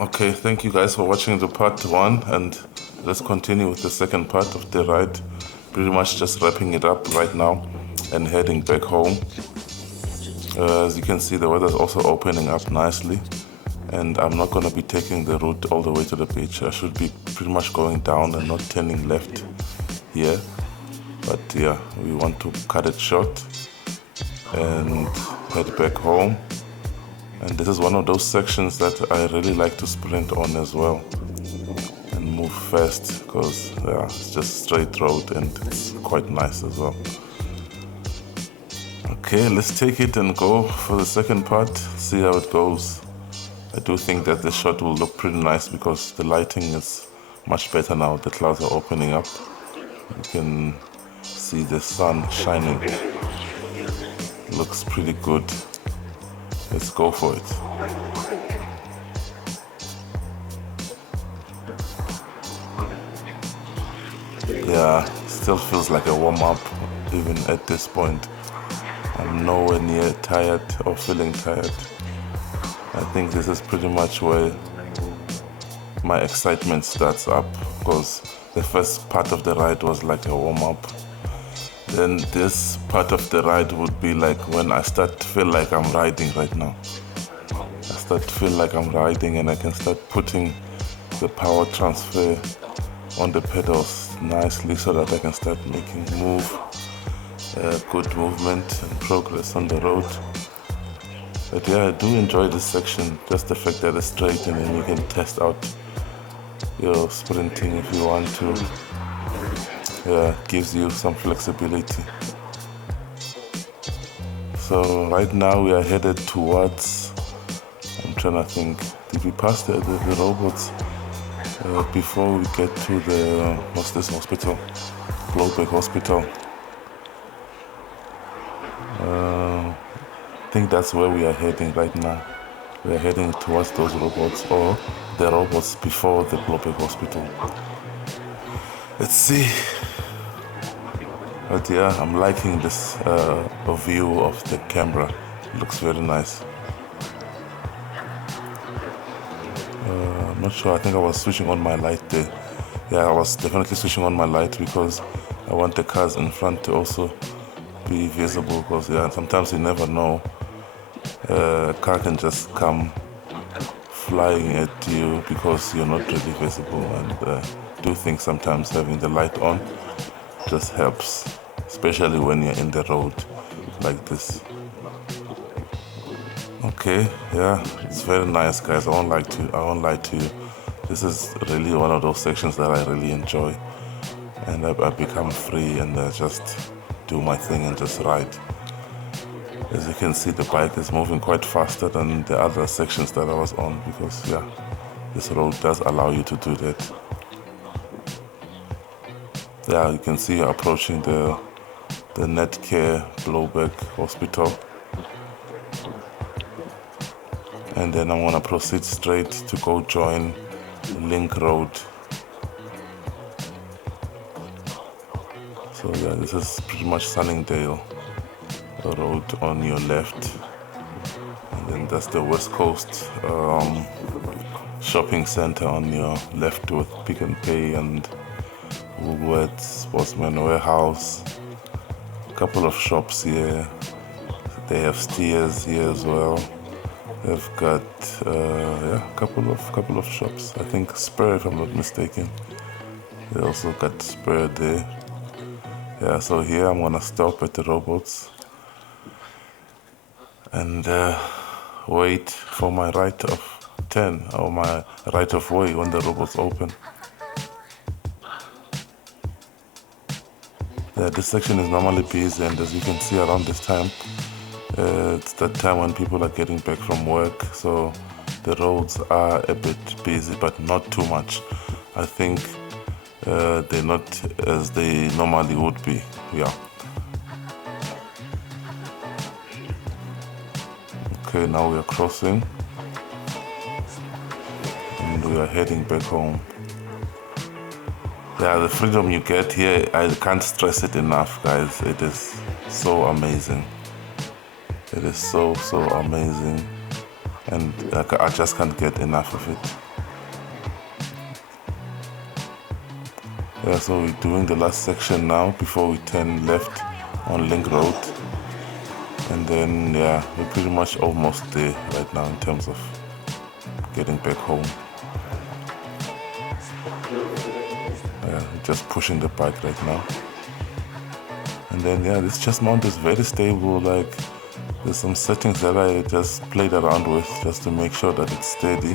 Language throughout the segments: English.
Okay, thank you guys for watching the part one, and let's continue with the second part of the ride. Pretty much just wrapping it up right now and heading back home. As you can see, the weather's also opening up nicely, and I'm not going to be taking the route all the way to the beach. I should be pretty much going down and not turning left here, but yeah, we want to cut it short and head back home. And this is one of those sections that I really like to sprint on as well and move fast, because yeah, it's just straight road and it's quite nice as well. Okay, let's take it and go for the second part, see how it goes. I do think that the shot will look pretty nice because the lighting is much better now. The clouds are opening up. You can see the sun shining. Looks pretty good. Let's go for it. Yeah, still feels like a warm-up even at this point. I'm nowhere near tired or feeling tired. I think this is pretty much where my excitement starts up, because the first part of the ride was like a warm-up. Then this part of the ride would be like when I start to feel like I'm riding right now. I start to feel like I'm riding and I can start putting the power transfer on the pedals nicely so that I can start making good movement and progress on the road. But yeah, I do enjoy this section, just the fact that it's straight and then you can test out your sprinting if you want to. Yeah, gives you some flexibility. So right now we are headed towards, I'm trying to think, did we pass the robots before we get to the, what's this hospital? Blowback Hospital. I think that's where we are heading right now. We are heading towards those robots, or the robots before the Blowback Hospital. Let's see. But yeah, I'm liking this view of the camera. It looks very nice. I'm not sure, I think I was switching on my light there. Yeah, I was definitely switching on my light because I want the cars in front to also be visible, because yeah, sometimes you never know. A car can just come flying at you because you're not really visible, and I do think sometimes having the light on just helps, especially when you're in the road like this. Okay, yeah, it's very nice, guys. I won't lie to you. This is really one of those sections that I really enjoy, and I become free and I just do my thing and just ride. As you can see, the bike is moving quite faster than the other sections that I was on, because yeah, this road does allow you to do that. Yeah, you can see you're approaching the Netcare Blowback Hospital. And then I'm gonna proceed straight to go join Link Road. So yeah, this is pretty much Sunningdale Road on your left. And then that's the West Coast shopping center on your left, with Pick and Pay and Woolworths, Sportsman Warehouse. A couple of shops here. They have Steers here as well. They've got a couple of shops. I think Spur, if I'm not mistaken. They also got Spur there. Yeah, so here I'm gonna stop at the robots and wait for my right of 10 or my right of way when the robots open. Yeah, this section is normally busy, and as you can see around this time, it's that time when people are getting back from work, so the roads are a bit busy, but not too much. I think they're not as they normally would be. Yeah. Okay, now we are crossing and we are heading back home. Yeah, the freedom you get here, I can't stress it enough, guys. It is so amazing. It is so amazing, and I just can't get enough of it. Yeah, so we're doing the last section now before we turn left on Link Road. And then, yeah, we're pretty much almost there right now in terms of getting back home. Yeah, just pushing the bike right now. And then, yeah, this chest mount is very stable. Like, there's some settings that I just played around with just to make sure that it's steady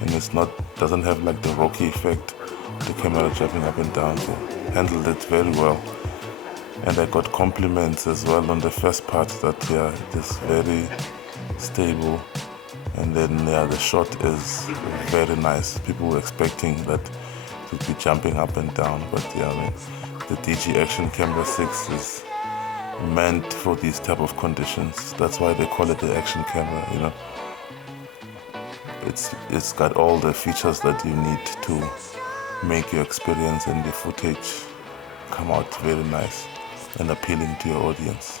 and it's not, doesn't have like the rocky effect, the camera jumping up and down. So handled it very well. And I got compliments as well on the first part that, yeah, it is very stable. And then, yeah, the shot is very nice. People were expecting that it would be jumping up and down, but yeah, I mean, the DG Action Camera 6 is meant for these type of conditions. That's why they call it the action camera, you know. It's got all the features that you need to make your experience and the footage come out very nice and appealing to your audience.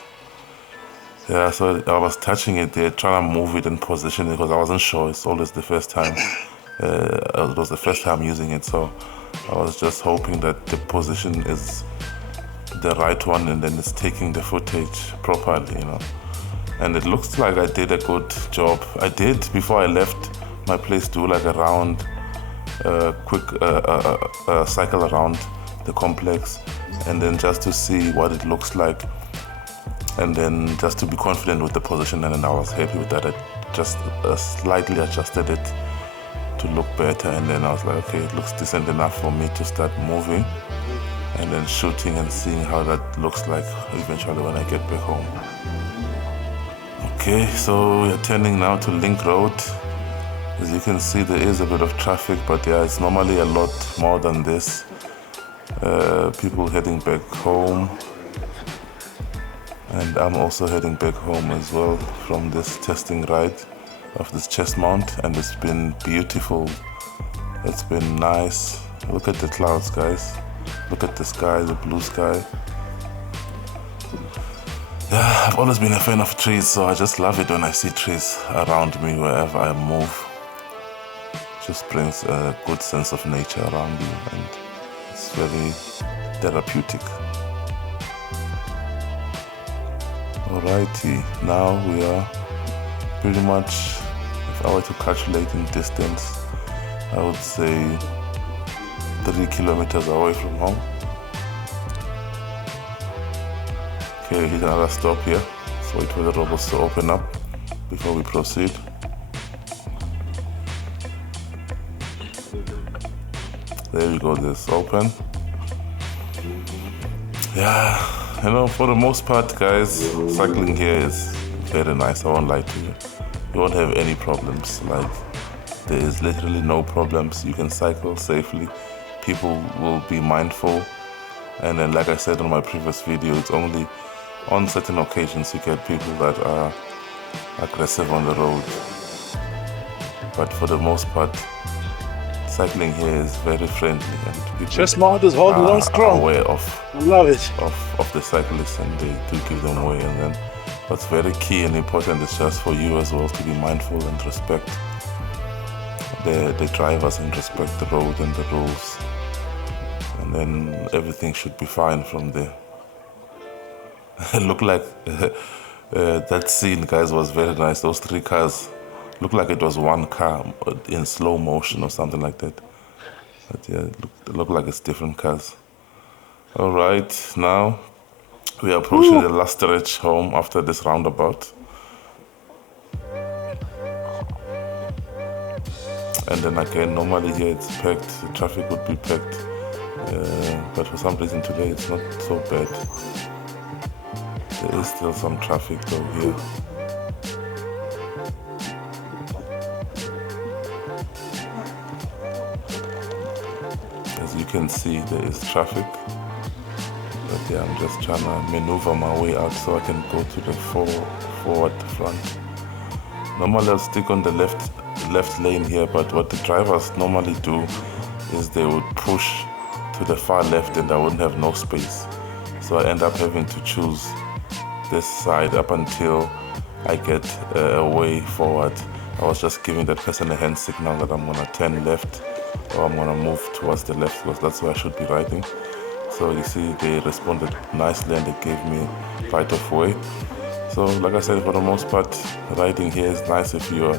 Yeah, so I was touching it there, trying to move it and position it because I wasn't sure. It's always the first time. It was the first time using it, so I was just hoping that the position is the right one and then it's taking the footage properly, you know. And it looks like I did a good job. I did, before I left my place, do like a round, quick cycle around the complex, and then just to see what it looks like, and then just to be confident with the position, and then I was happy with that. I just slightly adjusted it to look better, and then I was like, okay, it looks decent enough for me to start moving and then shooting and seeing how that looks like eventually when I get back home. Okay, so we're turning now to Link Road. As you can see, there is a bit of traffic, but yeah, it's normally a lot more than this. People heading back home, and I'm also heading back home as well from this testing ride of this chest mount, and it's been beautiful. It's been nice. Look at the clouds, guys. Look at the sky, the blue sky. Yeah, I've always been a fan of trees, so I just love it when I see trees around me wherever I move. It just brings a good sense of nature around you, and it's very therapeutic. Alrighty, now we are pretty much, if I were to calculate in distance, I would say 3 kilometers away from home. Okay, here's another stop here. Let's wait for the robots to open up before we proceed. There we go, this open. Yeah, you know, for the most part, guys, cycling here is very nice. I won't lie to you. You won't have any problems. Like, there is literally no problems. You can cycle safely. People will be mindful. And then, like I said on my previous video, it's only on certain occasions you get people that are aggressive on the road. But for the most part, cycling here is very friendly, and people Chest mount is holding on strong. aware of I love it. Of the cyclists, and they do give them way. And then what's very key and important is just for you as well to be mindful and respect the drivers and respect the road and the rules. And then everything should be fine from there. It looked like that scene, guys, was very nice. Those 3 cars looked like it was one car in slow motion or something like that. But yeah, it looked like it's different cars. All right, now we are approaching the last stretch home after this roundabout. And then again, normally here it's packed, the traffic would be packed. But for some reason today it's not so bad. There is still some traffic though here. As you can see, there is traffic. But yeah, I'm just trying to maneuver my way out so I can go to the forward front. Normally I'll stick on the left lane here, but what the drivers normally do is they would push to the far left and I wouldn't have no space. So I end up having to choose this side up until I get a way forward I was just giving that person a hand signal that I'm gonna turn left or I'm gonna move towards the left because that's where I should be riding. So you see, they responded nicely and they gave me right of way. So like I said, for the most part, riding here is nice if you're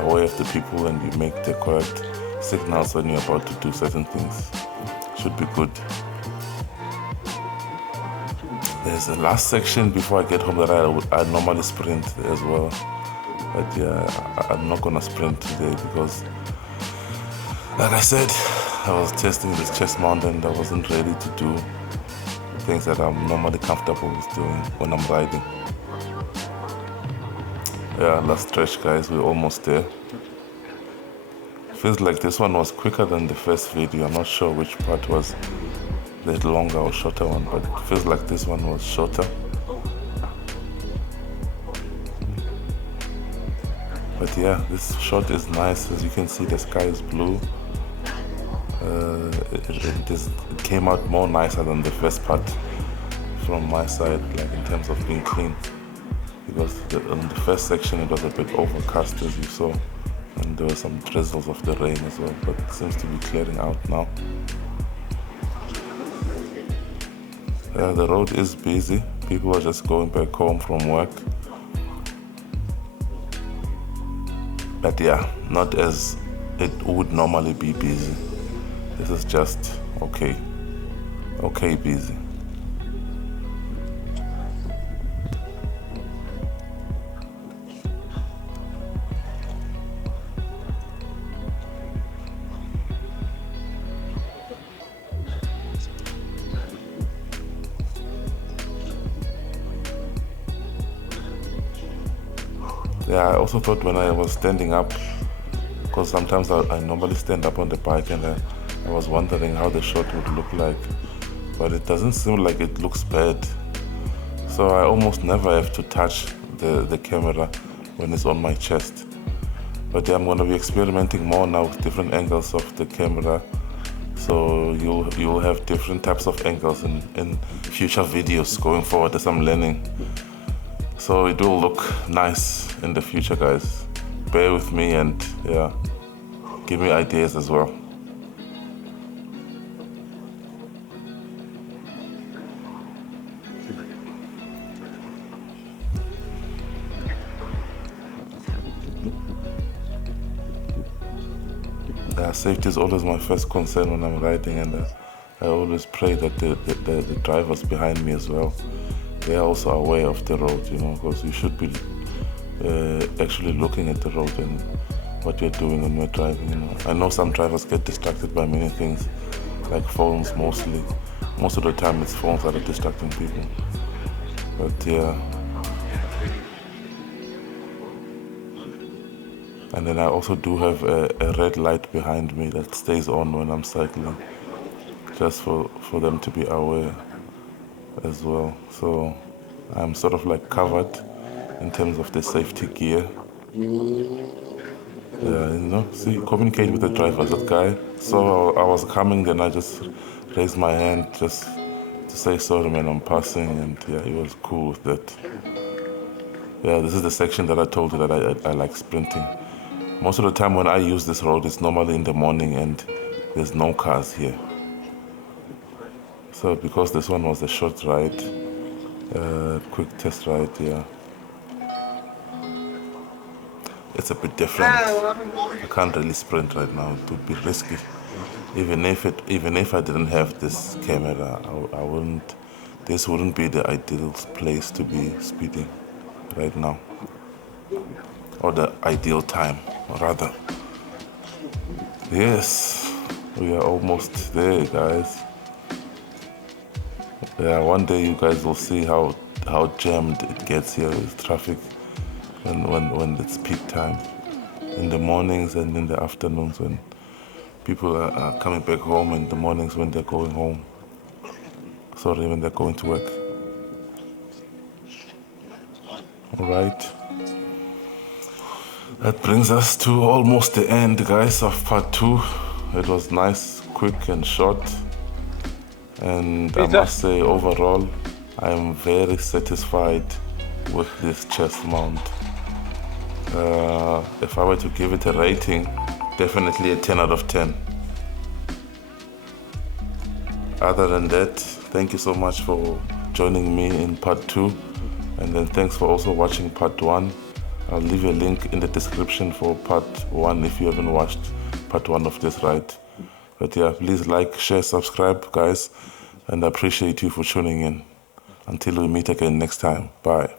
aware of the people and you make the correct signals when you're about to do certain things. Should be good. There's the last section before I get home that I normally sprint as well. But yeah, I'm not gonna sprint today because, like I said, I was testing this chest mount and I wasn't ready to do things that I'm normally comfortable with doing when I'm riding. Yeah, last stretch, guys, we're almost there. Feels like this one was quicker than the first video. I'm not sure which part was the longer or shorter one, but it feels like this one was shorter. But yeah, this shot is nice. As you can see, the sky is blue. It came out more nicer than the first part from my side, like in terms of being clean. Because in the first section it was a bit overcast, as you saw, and there were some drizzles of the rain as well, but it seems to be clearing out now. Yeah, the road is busy. People are just going back home from work. But yeah, not as it would normally be busy. This is just okay busy. Yeah, I also thought when I was standing up, because sometimes I normally stand up on the bike, and I was wondering how the shot would look like, but it doesn't seem like it looks bad. So I almost never have to touch the camera when it's on my chest. But yeah, I'm gonna be experimenting more now with different angles of the camera. So you'll have different types of angles in future videos going forward as I'm learning. So it will look nice in the future, guys. Bear with me and yeah, give me ideas as well. Safety is always my first concern when I'm riding, and I always pray that the drivers behind me as well, they are also aware of the road, you know, because you should be actually looking at the road and what you're doing when you're driving, you know. I know some drivers get distracted by many things, like phones mostly. Most of the time it's phones that are distracting people. But yeah. And then I also do have a red light behind me that stays on when I'm cycling, just for them to be aware as well. So I'm sort of like covered in terms of the safety gear. Yeah, you know, see, communicate with the driver, that guy. So I was coming, then I just raised my hand just to say sorry, man, I'm passing, and yeah, he was cool with that. Yeah, this is the section that I told you that I like sprinting. Most of the time when I use this road, it's normally in the morning and there's no cars here. So because this one was a short ride, quick test ride, yeah, it's a bit different. I can't really sprint right now. It would be risky. Even if I didn't have this camera, I wouldn't. This wouldn't be the ideal place to be speeding right now, or the ideal time, rather. Yes, we are almost there, guys. Yeah, one day you guys will see how jammed it gets here with traffic when it's peak time, in the mornings and in the afternoons when people are coming back home, in the mornings when they're going home. Sorry, when they're going to work. All right. That brings us to almost the end, guys, of part 2. It was nice, quick and short. And I must say, overall, I am very satisfied with this chest mount. If I were to give it a rating, definitely a 10 out of 10. Other than that, thank you so much for joining me in part 2, and then thanks for also watching part 1. I'll leave a link in the description for part 1 if you haven't watched part 1 of this ride. But yeah, please like, share, subscribe, guys, and I appreciate you for tuning in. Until we meet again next time. Bye.